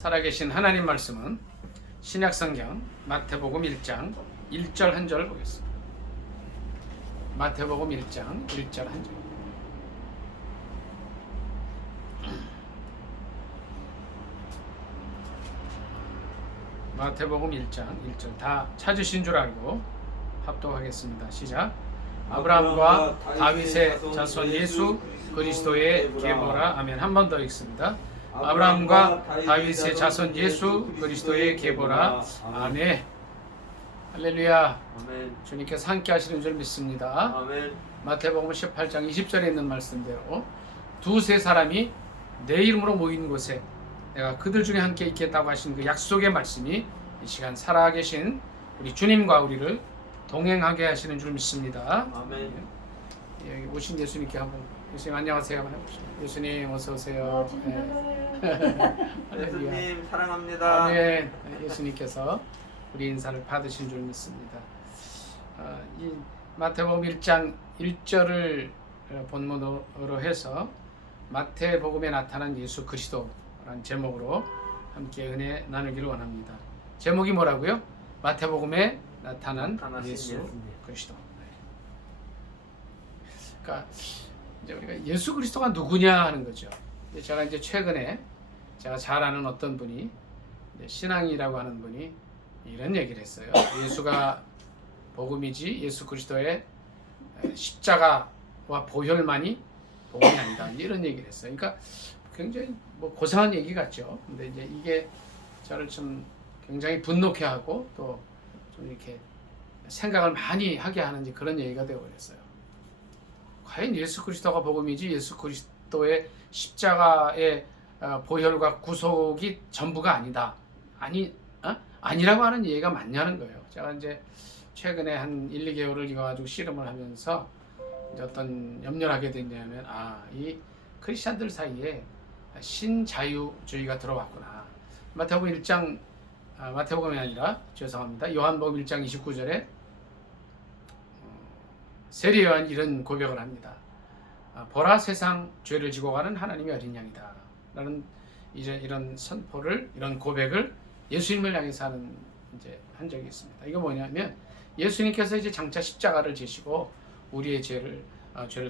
살아계신 하나님 말씀은 신약성경 마태복음 1장 1절 한 절 보겠습니다. 마태복음 1장 1절 한 절. 마태복음 1장 1절 다 찾으신 줄 알고 합독하겠습니다. 시작. 아브라함과 다윗의 자손 예수 그리스도의 계보라. 아멘. 한 번 더 읽습니다. 아브라함과 다윗의 자손 예수 그리스도의 계보라. 아멘. 할렐루야. 아멘. 주님께서 함께 하시는 줄 믿습니다. 아멘. 마태복음 18장 20절에 있는 말씀대로 두세 사람이 내 이름으로 모인 곳에 내가 그들 중에 함께 있겠다고 하신 그 약속의 말씀이 이 시간 살아계신 우리 주님과 우리를 동행하게 하시는 줄 믿습니다. 아멘. 여기 오신 예수님께 한번 예수님 안녕하세요. 예수님 어서 오세요. 예수님 사랑합니다. 아멘. 예수님께서 우리 인사를 받으신 줄 믿습니다. 이 마태복음 1장 1절을 본문으로 해서 마태복음에 나타난 예수 그리스도라는 제목으로 함께 은혜 나누기를 원합니다. 제목이 뭐라고요? 마태복음에 나타난 예수 그리스도. 그러니까 이제 우리가 예수 그리스도가 누구냐 하는 거죠. 제가 이제 최근에 제가 잘 아는 어떤 분이 신앙이라고 하는 분이 이런 얘기를 했어요. 예수가 복음이지 예수 그리스도의 십자가와 보혈만이 복음이 아니다. 이런 얘기를 했어요. 그러니까 굉장히 뭐 고상한 얘기 같죠. 근데 이제 이게 저를 좀 굉장히 분노케 하고 또 좀 이렇게 생각을 많이 하게 하는 그런 얘기가 되어버렸어요. 과연 예수 그리스도가 복음이지 예수 그리스도의 십자가의 보혈과 구속이 전부가 아니다. 아니라고 하는 얘기가 맞냐는 거예요. 제가 이제 최근에 한 1, 2개월을 이거 가지고 씨름을 하면서 이제 어떤 염려를 하게 됐냐면 이 크리스찬들 사이에 신자유주의가 들어왔구나. 마태복음 1장 마태복음이 아니라 죄송합니다. 요한복음 1장 29절에 세례 요한이 이런 고백을 합니다. 보라 세상 죄를 지고 가는 하나님의 어린 양이다. 라는 이런 선포를 이런 고백을 예수님을 향해서 한 적이 있습니다. 이거 뭐냐면 예수님께서 이제 장차 십자가를 지시고 우리의 죄를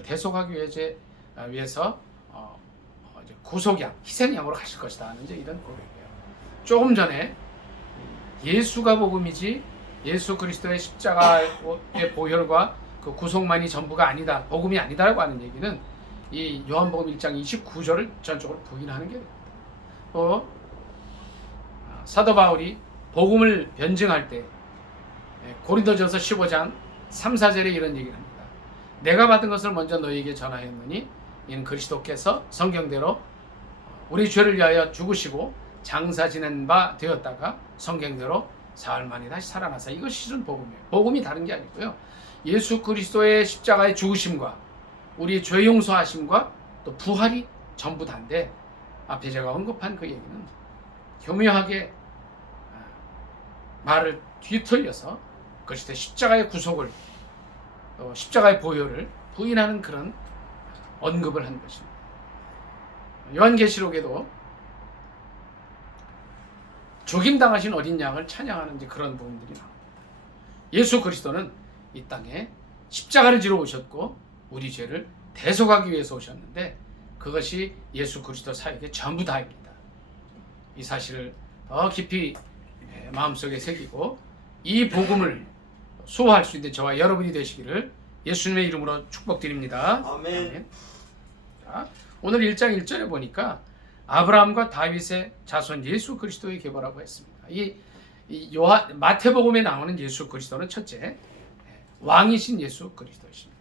대속하기 위해서 이제 구속양, 희생양으로 가실 것이다 하는 이런 고백이에요. 조금 전에 예수가 복음이지 예수 그리스도의 십자가의 보혈과 그 구속만이 전부가 아니다, 복음이 아니다라고 하는 얘기는 이 요한복음 1장 29절을 전적으로 부인하는 게 됩니다. 사도 바울이 복음을 변증할 때 고린도전서 15장 3, 4절에 이런 얘기를 합니다. 내가 받은 것을 먼저 너희에게 전하였느니 이는 그리스도께서 성경대로 우리 죄를 위하여 죽으시고 장사 지낸 바 되었다가 성경대로 사흘 만에 다시 살아나사. 이것이 실은 복음이에요. 복음이 다른 게 아니고요. 예수 그리스도의 십자가의 죽으심과 우리의 죄 용서하심과 또 부활이 전부 다인데 앞에 제가 언급한 그 얘기는 교묘하게 말을 뒤틀려서 그리스도의 십자가의 구속을 또 십자가의 보혈을 부인하는 그런 언급을 한 것입니다. 요한계시록에도 죽임당하신 어린 양을 찬양하는 그런 부분들이 나옵니다. 예수 그리스도는 이 땅에 십자가를 지러 오셨고 우리 죄를 대속하기 위해서 오셨는데 그것이 예수 그리스도 사역의 전부 다입니다. 이 사실을 더 깊이 마음속에 새기고 이 복음을 수호할 수 있는 저와 여러분이 되시기를 예수님의 이름으로 축복드립니다. 아멘. 자, 오늘 1장 1절에 보니까 아브라함과 다윗의 자손 예수 그리스도의 계보라고 했습니다. 마태복음에 나오는 예수 그리스도는 첫째 왕이신 예수 그리스도이십니다.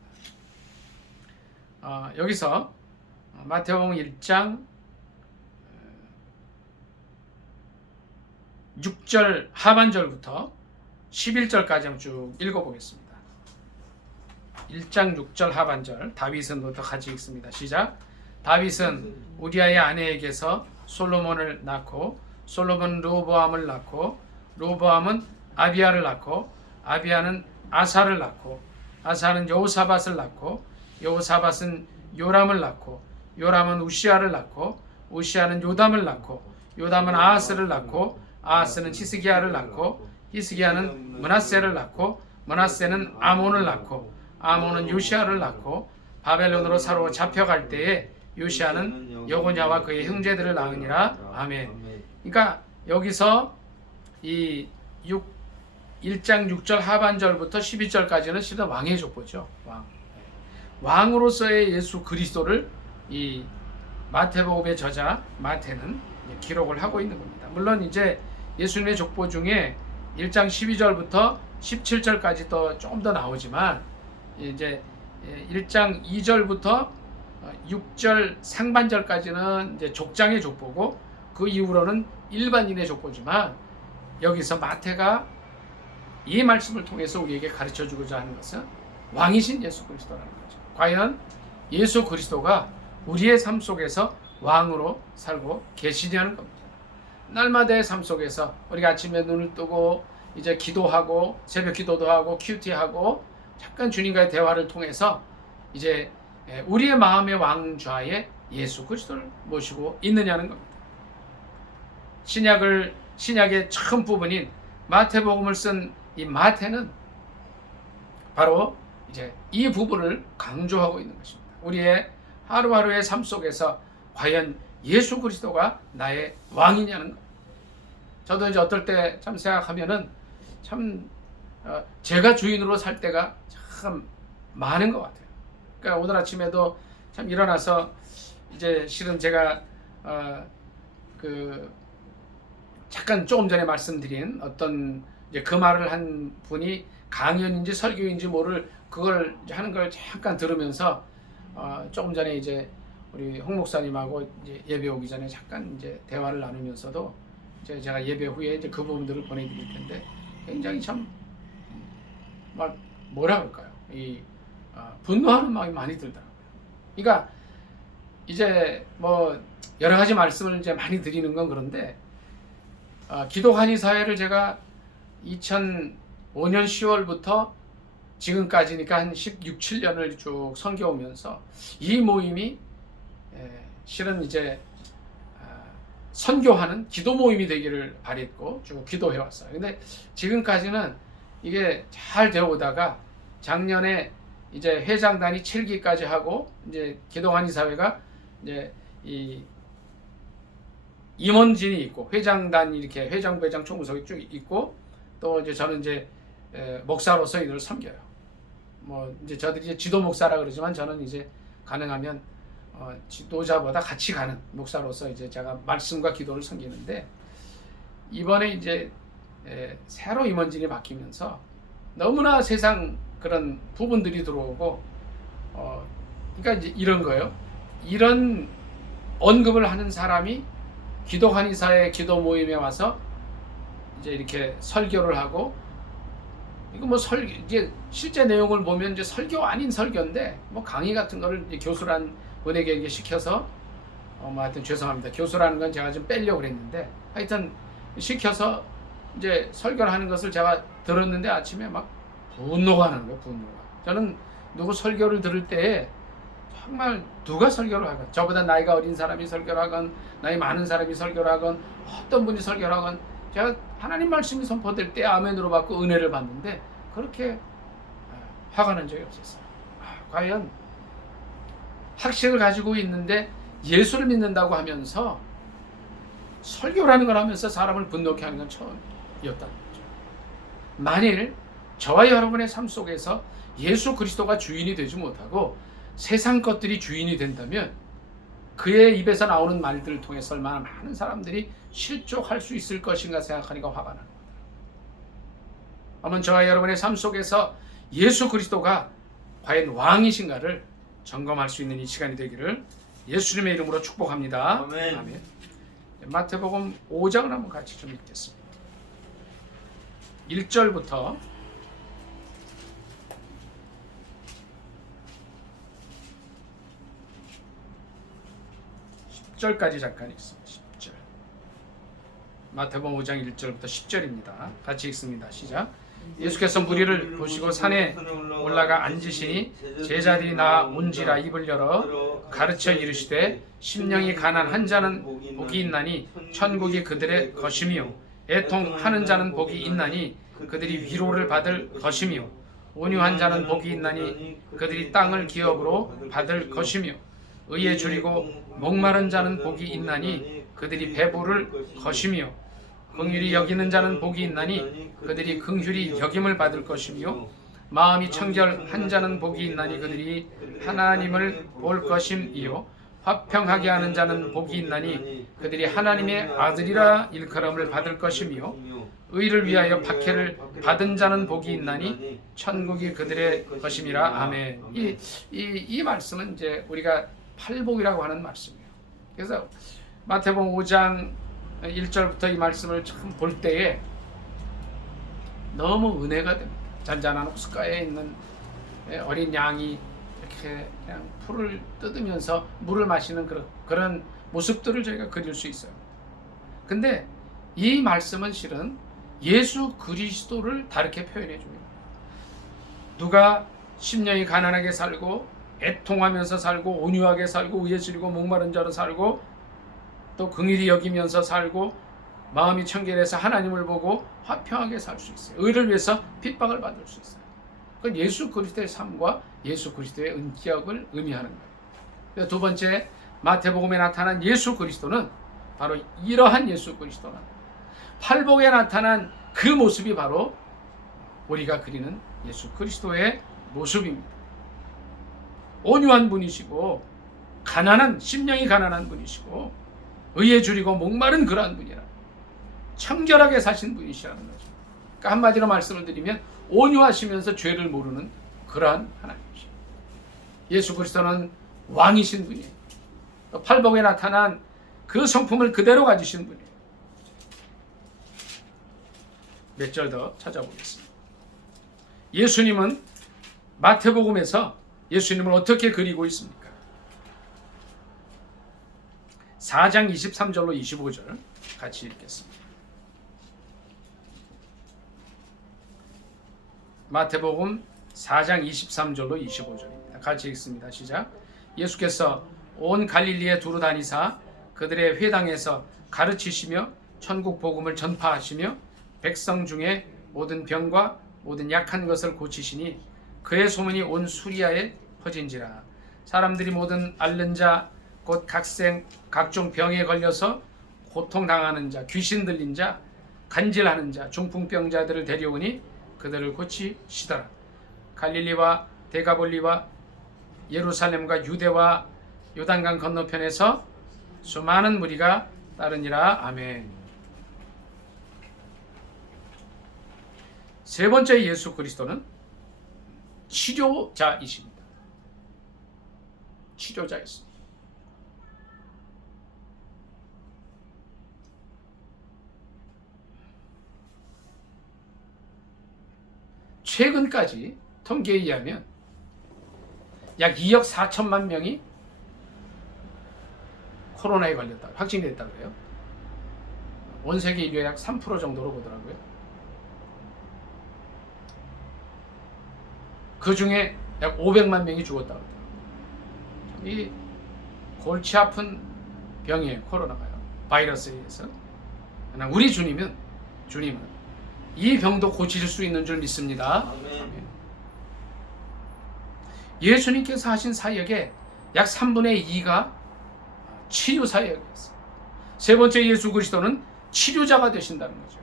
여기서 마태복음 1장 6절 하반절부터 11절까지 쭉 읽어보겠습니다. 1장 6절 하반절 다윗은부터 같이 읽습니다. 시작. 다윗은 우리아의 아내에게서 솔로몬을 낳고 솔로몬은 르호보암을 낳고 르호보암은 아비야를 낳고 아비야는 아사를 낳고 아사는 여호사밧을 낳고 여호사밧은 요람을 낳고 요람은 우시아를 낳고 우시아는 요담을 낳고 요담은 아하스를 낳고 아하스는 히스기야를 낳고 히스기야는 므낫세를 낳고 므낫세는 아몬을 낳고 아몬은 요시야를 낳고 바벨론으로 사로 잡혀갈 때에 요시야는 여고냐와 그의 형제들을 낳으니라. 아멘. 그러니까 여기서 이 1장 6절 하반절부터 12절까지는 실은 왕의 족보죠. 왕으로서의 예수 그리스도를 이 마태복음의 저자 마태는 기록을 하고 있는 겁니다. 물론 이제 예수님의 족보 중에 1장 12절부터 17절까지 또 조금 더 나오지만 이제 1장 2절부터 6절 상반절까지는 이제 족장의 족보고 그 이후로는 일반인의 족보지만 여기서 마태가 이 말씀을 통해서 우리에게 가르쳐 주고자 하는 것은 왕이신 예수 그리스도라는 거죠. 과연 예수 그리스도가 우리의 삶 속에서 왕으로 살고 계시냐는 겁니다. 날마다의 삶 속에서 우리가 아침에 눈을 뜨고 이제 기도하고 새벽 기도도 하고 큐티하고 잠깐 주님과의 대화를 통해서 이제 우리의 마음의 왕좌에 예수 그리스도를 모시고 있느냐는 겁니다. 신약의 처음 부분인 마태복음을 쓴 이 마태는 바로 이제 이 부분을 강조하고 있는 것입니다. 우리의 하루하루의 삶 속에서 과연 예수 그리스도가 나의 왕이냐는 것. 저도 이제 어떨 때 참 생각하면은 참 제가 주인으로 살 때가 참 많은 것 같아요. 그러니까 오늘 아침에도 참 일어나서 이제 실은 제가 잠깐 조금 전에 말씀드린 어떤 이제 그 말을 한 분이 강연인지 설교인지 모를 그걸 하는 걸 잠깐 들으면서 조금 전에 이제 우리 홍 목사님하고 이제 예배 오기 전에 잠깐 이제 대화를 나누면서도 이제 제가 예배 후에 이제 그 부분들을 보내드릴 텐데 굉장히 참 뭐라 그럴까요? 분노하는 마음이 많이 들더라고요. 그러니까 이제 뭐 여러 가지 말씀을 이제 많이 드리는 건 그런데 기도 한의 사회를 제가 2005년 10월부터 지금까지니까 한 16, 17년을 쭉 섬겨오면서 이 모임이 실은 이제 선교하는 기도 모임이 되기를 바랬고 쭉 기도해 왔어요. 근데 지금까지는 이게 잘 되어 오다가 작년에 이제 회장단이 7기까지 하고 이제 기도 한의 사회가 이제 이 임원진이 있고 회장단이 이렇게 회장, 부회장, 총무석이 쭉 있고 또 이제 저는 이제 목사로서 이들을 섬겨요. 뭐 이제 저들이 이제 지도 목사라 그러지만 저는 이제 가능하면 지도자보다 같이 가는 목사로서 이제 제가 말씀과 기도를 섬기는데 이번에 이제 새로 임원진이 바뀌면서 너무나 세상 그런 부분들이 들어오고 그러니까 이제 이런 거예요. 이런 언급을 하는 사람이 기도 한의사의 기도 모임에 와서 이제 이렇게 설교를 하고 이거 뭐 이제 실제 내용을 보면 이제 설교 아닌 설교인데 뭐 강의 같은 거를 이제 교수란 분에게 이제 시켜서 뭐 하여튼 죄송합니다. 교수라는 건 제가 좀 빼려고 그랬는데 하여튼 시켜서 이제 설교를 하는 것을 제가 들었는데 아침에 막 분노가 나는 거예요. 분노가. 저는 누구 설교를 들을 때 정말 누가 설교를 하건 저보다 나이가 어린 사람이 설교를 하건 나이 많은 사람이 설교를 하건 어떤 분이 설교를 하건 제가 하나님 말씀이 선포될 때 아멘으로 받고 은혜를 받는데 그렇게 화가 난 적이 없었어요. 과연 학식을 가지고 있는데 예수를 믿는다고 하면서 설교라는 걸 하면서 사람을 분노케 하는 건 처음이었다는 거죠. 만일 저와 여러분의 삶 속에서 예수 그리스도가 주인이 되지 못하고 세상 것들이 주인이 된다면 그의 입에서 나오는 말들을 통해서 얼마나 많은 사람들이 실족할 수 있을 것인가 생각하니까 화가 납니다. 한번 저와 여러분의 삶 속에서 예수 그리스도가 과연 왕이신가를 점검할 수 있는 이 시간이 되기를 예수님의 이름으로 축복합니다. 아멘. 아멘. 마태복음 5장을 한번 같이 좀 읽겠습니다. 1절부터 10절까지 잠깐 읽습니다. 10절. 마태복음 5장 1절부터 10절입니다. 같이 읽습니다. 시작. 예수께서 무리를 보시고 산에 올라가 앉으시니 제자들이 나와 온지라 입을 열어 가르쳐 이르시되 심령이 가난한 자는 복이 있나니 천국이 그들의 것이며 애통하는 자는 복이 있나니 그들이 위로를 받을 것이며 온유한 자는 복이 있나니 그들이 땅을 기업으로 받을 것이며 의에 줄이고 목마른 자는 복이 있나니 그들이 배부를 것이며 긍휼히 여기는 자는 복이 있나니 그들이 긍휼히 여김을 받을 것이며 마음이 청결한 자는 복이 있나니 그들이 하나님을 볼 것임이요 화평하게 하는 자는 복이 있나니 그들이 하나님의 아들이라 일컬음을 받을 것이며 의를 위하여 박해를 받은 자는 복이 있나니 천국이 그들의 것임이라. 아멘. 이 말씀은 이제 우리가 팔복이라고 하는 말씀이에요. 그래서 마태복음 5장 1절부터 이 말씀을 처음 볼 때에 너무 은혜가 됩니다. 잔잔한 호숫가에 있는 어린 양이 이렇게 그냥 풀을 뜯으면서 물을 마시는 그런 모습들을 저희가 그릴 수 있어요. 근데 이 말씀은 실은 예수 그리스도를 다르게 표현해 줍니다. 누가 심령이 가난하게 살고 애통하면서 살고 온유하게 살고 의에 줄이고 목마른 자로 살고 또 긍휼히 여기면서 살고 마음이 청결해서 하나님을 보고 화평하게 살 수 있어요. 의를 위해서 핍박을 받을 수 있어요. 그건 예수 그리스도의 삶과 예수 그리스도의 은격을 의미하는 거예요. 두 번째, 마태복음에 나타난 예수 그리스도는 바로 이러한 예수 그리스도는 팔복에 나타난 그 모습이 바로 우리가 그리는 예수 그리스도의 모습입니다. 온유한 분이시고 가난한 심령이 가난한 분이시고 의에 줄이고 목마른 그러한 분이라 청결하게 사신 분이시라는 거죠. 그러니까 한마디로 말씀을 드리면 온유하시면서 죄를 모르는 그러한 하나님이시죠. 예수 그리스도는 왕이신 분이에요. 팔복에 나타난 그 성품을 그대로 가지신 분이에요. 몇 절 더 찾아보겠습니다. 예수님은 마태복음에서 예수님을 어떻게 그리고 있습니까? 4장 23절로 25절 같이 읽겠습니다. 마태복음 4장 23절로 25절입니다. 같이 읽습니다. 시작. 예수께서 온 갈릴리에 두루 다니사 그들의 회당에서 가르치시며 천국 복음을 전파하시며 백성 중에 모든 병과 모든 약한 것을 고치시니 그의 소문이 온 수리아에 퍼진지라. 사람들이 모든 앓는 자 곧 각종 병에 걸려서 고통당하는 자, 귀신 들린 자, 간질하는 자, 중풍병자들을 데려오니 그들을 고치시더라. 갈릴리와 데가볼리와 예루살렘과 유대와 요단강 건너편에서 수많은 무리가 따르니라. 아멘. 세 번째 예수 그리스도는 치료자이십니다. 치료자이십니다. 최근까지 통계에 의하면 약 2억 4천만 명이 코로나에 걸렸다, 확진됐다고 해요. 온 세계 인류의 약 3% 정도로 보더라고요. 그 중에 약 500만 명이 죽었다고 해요. 이 골치 아픈 병이에요, 코로나가요. 바이러스에 의해서. 그러나 우리 주님은 이 병도 고칠 수 있는 줄 믿습니다. 아멘. 예수님께서 하신 사역의 약 3분의 2가 치료 사역이었어요. 세 번째 예수 그리스도는 치료자가 되신다는 거죠.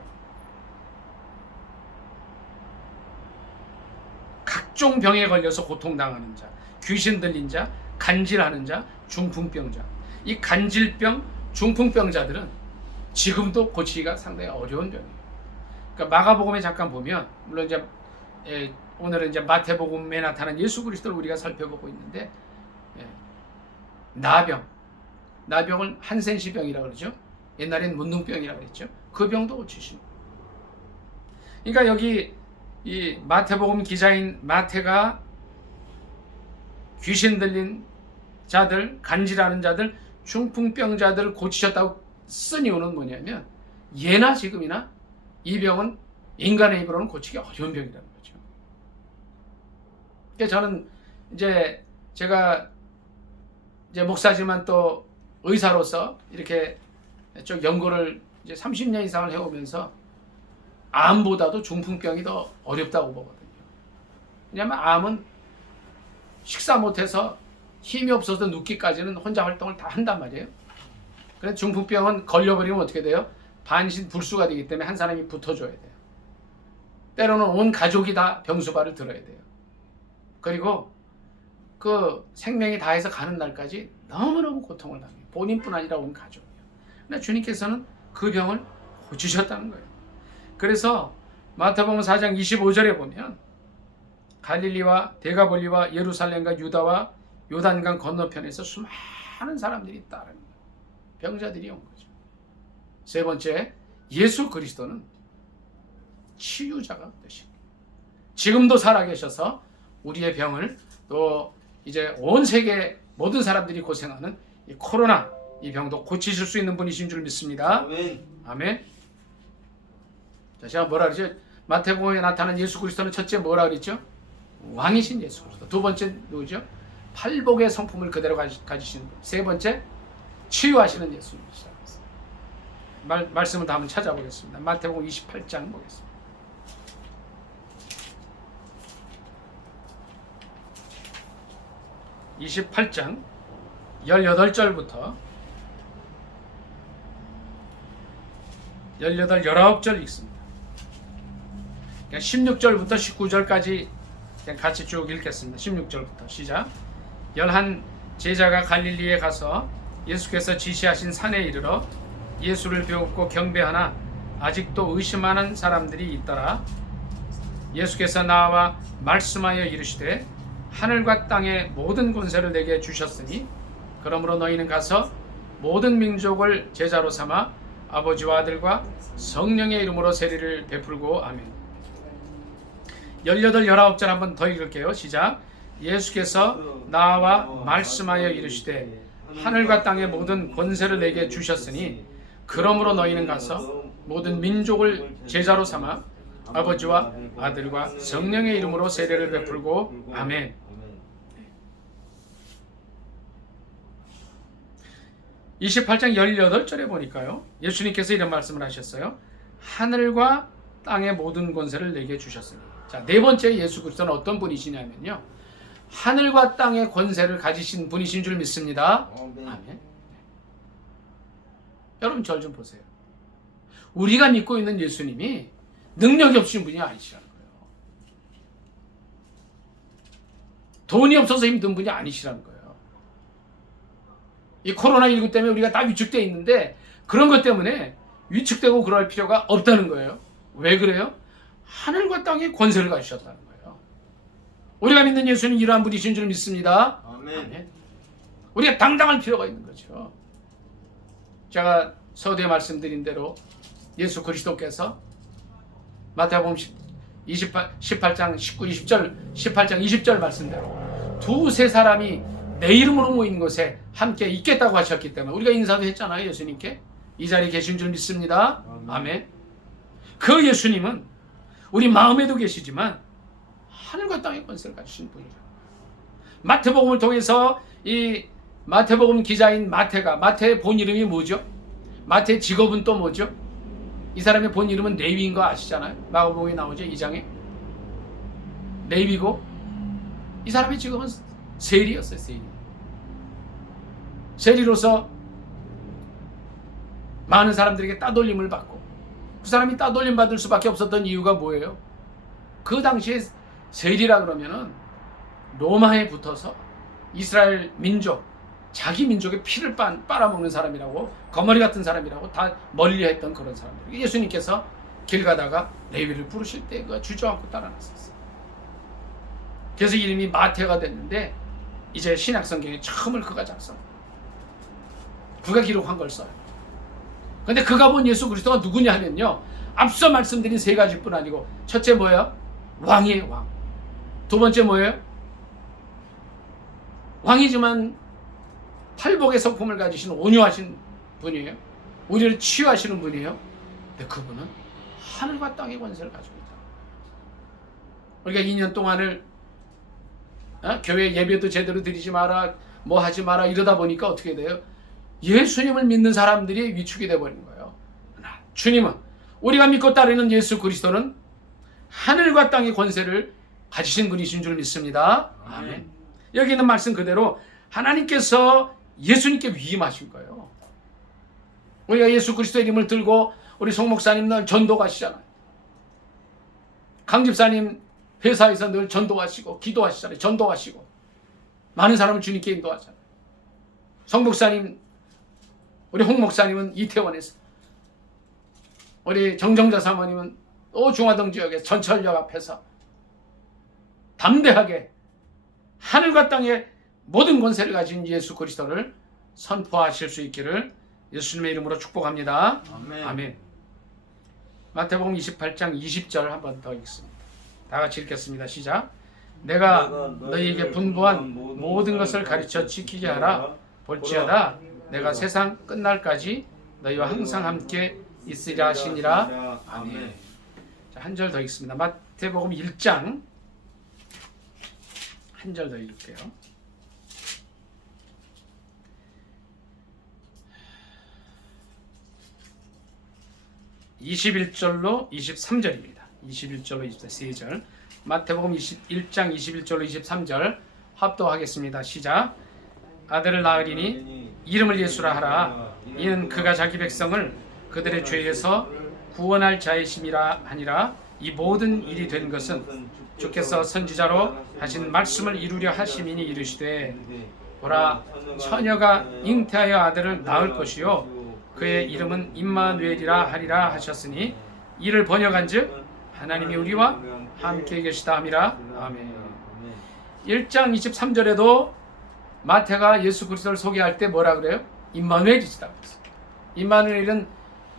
각종 병에 걸려서 고통당하는 자, 귀신 들린 자, 간질하는 자, 중풍병자. 이 간질병, 중풍병자들은 지금도 고치기가 상당히 어려운 병이에요. 그러니까 마가복음에 잠깐 보면, 물론 이제 오늘은 이제 마태복음에 나타난 예수 그리스도를 우리가 살펴보고 있는데, 나병을 한센시병이라고 그러죠. 옛날엔 문둥병이라고 그랬죠. 그 병도 고치십니다. 그러니까 여기 이 마태복음 기자인 마태가 귀신 들린 자들, 간질하는 자들, 중풍병자들을 고치셨다고 쓴 이유는 뭐냐면, 예나 지금이나 이 병은 인간의 입으로는 고치기 어려운 병이라는 거죠. 그러니까 저는 이제 제가 이제 목사지만 또 의사로서 이렇게 쭉 연구를 이제 30년 이상을 해오면서 암보다도 중풍병이 더 어렵다고 보거든요. 왜냐하면 암은 식사 못해서 힘이 없어서 눕기까지는 혼자 활동을 다 한단 말이에요. 그래서 중풍병은 걸려버리면 어떻게 돼요? 반신불수가 되기 때문에 한 사람이 붙어줘야 돼요. 때로는 온 가족이 다 병수발을 들어야 돼요. 그리고 그 생명이 다해서 가는 날까지 너무너무 고통을 당해요. 본인뿐 아니라 온 가족이요. 근데 주님께서는 그 병을 고치셨다는 거예요. 그래서 마태복음 4장 25절에 보면 갈릴리와 데가볼리와 예루살렘과 유다와 요단강 건너편에서 수많은 사람들이 따르는 거예요. 병자들이 온 거죠. 세 번째, 예수 그리스도는 치유자가 되십니다. 지금도 살아계셔서 우리의 병을 또 이제 온 세계 모든 사람들이 고생하는 이 코로나 이 병도 고치실 수 있는 분이신 줄 믿습니다. 아멘. 아멘. 자, 제가 뭐라 그러죠? 마태복음에 나타난 예수 그리스도는 첫째 뭐라 그랬죠? 왕이신 예수 그리스도. 두 번째 누구죠? 팔복의 성품을 그대로 가지시는 분. 세 번째 치유하시는 예수님이시다. 말씀을 다 한번 찾아보겠습니다. 마태복음 28장 보겠습니다. 28장 18절부터 18, 19절 읽습니다. 16절부터 19절까지 같이 쭉 읽겠습니다. 16절부터 시작. 11 제자가 갈릴리에 가서 예수께서 지시하신 산에 이르러 예수를 배웠고 경배하나 아직도 의심하는 사람들이 있더라. 예수께서 나와 말씀하여 이르시되 하늘과 땅의 모든 권세를 내게 주셨으니 그러므로 너희는 가서 모든 민족을 제자로 삼아 아버지와 아들과 성령의 이름으로 세례를 베풀고 아멘. 18, 19절 한번 더 읽을게요. 시작. 예수께서 나와 말씀하여 이르시되 하늘과 땅의 모든 권세를 내게 주셨으니 그러므로 너희는 가서 모든 민족을 제자로 삼아 아버지와 아들과 성령의 이름으로 세례를 베풀고 아멘. 28장 18절에 보니까요. 예수님께서 이런 말씀을 하셨어요. 하늘과 땅의 모든 권세를 내게 주셨으니. 자, 네 번째 예수 그리스도는 어떤 분이시냐면요. 하늘과 땅의 권세를 가지신 분이신 줄 믿습니다. 아멘. 여러분 절 좀 보세요. 우리가 믿고 있는 예수님이 능력이 없으신 분이 아니시라는 거예요. 돈이 없어서 힘든 분이 아니시라는 거예요. 이 코로나19 때문에 우리가 다 위축되어 있는데 그런 것 때문에 위축되고 그럴 필요가 없다는 거예요. 왜 그래요? 하늘과 땅의 권세를 가지셨다는 거예요. 우리가 믿는 예수는 이러한 분이신 줄 믿습니다. 아멘. 아멘. 우리가 당당할 필요가 있는 거죠. 제가 서두에 말씀드린 대로 예수 그리스도께서 마태복음 18장 19, 20절 18장 20절 말씀대로 두세 사람이 내 이름으로 모인 곳에 함께 있겠다고 하셨기 때문에 우리가 인사도 했잖아요. 예수님께 이 자리에 계신 줄 믿습니다. 아멘. 그 예수님은 우리 마음에도 계시지만 하늘과 땅의 권세를 가지신 분이죠. 마태복음을 통해서 이 마태복음 기자인 마태의 본 이름이 뭐죠? 마태의 직업은 또 뭐죠? 이 사람의 본 이름은 레위인 거 아시잖아요. 마가복음에 나오죠. 2장에 레위고 이 사람의 직업은 세리였어요. 세리로서 많은 사람들에게 따돌림을 받고 그 사람이 따돌림 받을 수밖에 없었던 이유가 뭐예요? 그 당시에 세리라 그러면은 로마에 붙어서 이스라엘 민족 자기 민족의 피를 빨아먹는 사람이라고 거머리 같은 사람이라고 다 멀리했던 그런 사람들. 예수님께서 길 가다가 레위를 부르실 때 그 주저앉고 따라 나섰어요. 그래서 이름이 마태가 됐는데 이제 신약성경에 처음을 그가 작성. 그가 기록한 걸 써요. 근데 그가 본 예수 그리스도가 누구냐 하면요. 앞서 말씀드린 세 가지뿐 아니고 첫째 뭐예요? 왕이에요. 왕. 두 번째 뭐예요? 왕이지만 팔복의 성품을 가지신 온유하신 분이에요. 우리를 치유하시는 분이에요. 근데 그분은 하늘과 땅의 권세를 가지고 있다. 우리가 2년 동안을 교회 예배도 제대로 드리지 마라, 뭐 하지 마라 이러다 보니까 어떻게 돼요? 예수님을 믿는 사람들이 위축이 돼버린 거예요. 주님은, 우리가 믿고 따르는 예수 그리스도는 하늘과 땅의 권세를 가지신 분이신 줄 믿습니다. 아멘. 여기 있는 말씀 그대로 하나님께서 예수님께 위임하신 거예요. 우리가 예수 그리스도의 이름을 들고 우리 송 목사님 늘 전도가시잖아요. 강 집사님 회사에서 늘 전도하시고 기도하시잖아요. 전도하시고 많은 사람을 주님께 인도하잖아요. 송 목사님, 우리 홍 목사님은 이태원에서, 우리 정정자 사모님은 또 중화동 지역의 전철역 앞에서 담대하게 하늘과 땅의 모든 권세를 가진 예수 그리스도를 선포하실 수 있기를 예수님의 이름으로 축복합니다. 아멘. 아멘. 마태복음 28장 20절 한 번 더 읽습니다. 다 같이 읽겠습니다. 시작. 내가 너희에게 분부한 모든 것을 가르쳐 지키게 하라. 볼지어다 내가 세상 끝날까지 너희와 항상 함께 있으리라 하시니라. 아멘. 한 절 더 읽습니다. 마태복음 1장 한 절 더 읽을게요. (21절로 23절입니다) 21절로 23절 마태복음 1장 21절로 23절 합독하겠습니다. 시작. 아들을 낳으리니 이름을 예수라 하라. 이는 그가 자기 백성을 그들의 죄에서 구원할 자이심이라 하니라. 이 모든 일이 된 것은 주께서 선지자로 하신 말씀을 이루려 하심이니 이르시되 보라 처녀가 잉태하여 아들을 낳을 것이요 그의 이름은 임마누엘이라 하리라 하셨으니 이를 번역한즉 하나님이 우리와 함께 계시다 함이라. 아멘. 1장 23절에도 마태가 예수 그리스도를 소개할 때 뭐라 그래요? 임마누엘이시다 그랬어요. 임마누엘은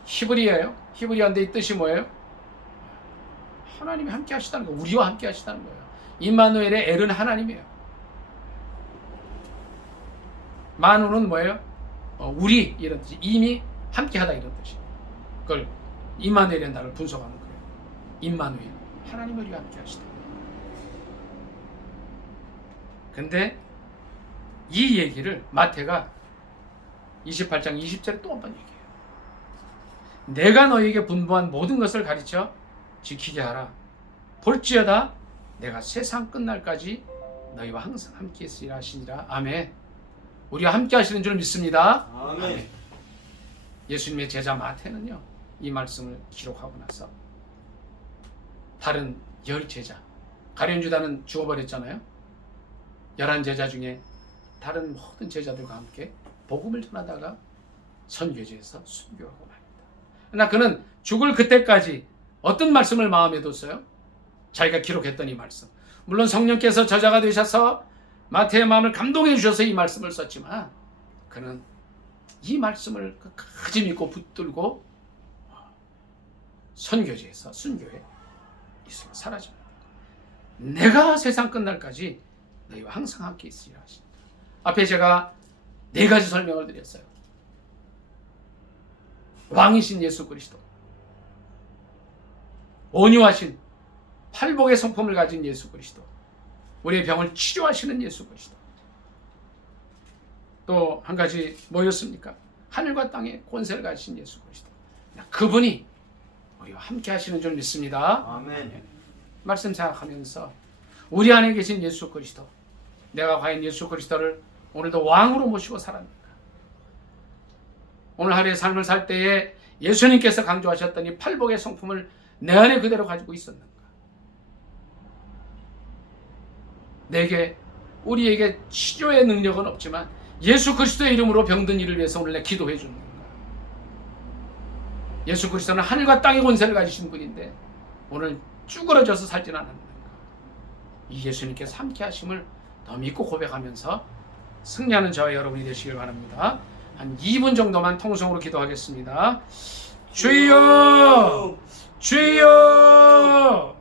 히브리어예요. 히브리어인데 이 뜻이 뭐예요? 하나님이 함께 하시다는 거예요. 우리와 함께 하시다는 거예요. 임마누엘의 엘은 하나님이에요. 마누는 뭐예요? 우리 이런 뜻이, 이미 함께하다 이런 뜻이에요. 그걸 임마누엘의 단어를 분석하는 거예요. 임마누엘, 하나님이 우리와 함께 하시다. 근데 이 얘기를 마태가 28장 20절에 또 한 번 얘기해요. 내가 너희에게 분부한 모든 것을 가르쳐 지키게 하라. 볼지어다 내가 세상 끝날까지 너희와 항상 함께 있으리라 하시니라. 아멘. 우리와 함께 하시는 줄 믿습니다. 아멘. 아멘. 예수님의 제자 마태는요, 이 말씀을 기록하고 나서 다른 10제자, 가룟유다는 죽어버렸잖아요. 11제자 중에 다른 모든 제자들과 함께 복음을 전하다가 선교지에서 순교하고 맙니다. 그러나 그는 죽을 그때까지 어떤 말씀을 마음에 뒀어요? 자기가 기록했던 이 말씀. 물론 성령께서 저자가 되셔서 마태의 마음을 감동해 주셔서 이 말씀을 썼지만 그는 이 말씀을 끝까지 믿고 붙들고 선교지에서 순교해 있으며 사라집니다. 내가 세상 끝날까지 너희와 항상 함께 있으리라 하십니다. 앞에 제가 4가지 설명을 드렸어요. 왕이신 예수 그리스도, 온유하신 팔복의 성품을 가진 예수 그리스도, 우리의 병을 치료하시는 예수 그리스도, 또 한 가지 뭐였습니까? 하늘과 땅의 권세를 가지신 예수 그리스도. 그분이 우리와 함께 하시는 줄 믿습니다. 아멘. 말씀 생각하면서 우리 안에 계신 예수 그리스도, 내가 과연 예수 그리스도를 오늘도 왕으로 모시고 살았는가? 오늘 하루의 삶을 살 때에 예수님께서 강조하셨던 이 팔복의 성품을 내 안에 그대로 가지고 있었는가? 우리에게 치료의 능력은 없지만 예수 그리스도의 이름으로 병든 이를 위해서 오늘 내 기도해 주는 건가? 예수 그리스도는 하늘과 땅의 권세를 가지신 분인데 오늘 쭈그러져서 살진 않았는가? 이 예수님께서 함께 하심을 더 믿고 고백하면서 승리하는 저와 여러분이 되시길 바랍니다. 한 2분 정도만 통성으로 기도하겠습니다. 주여! 주여!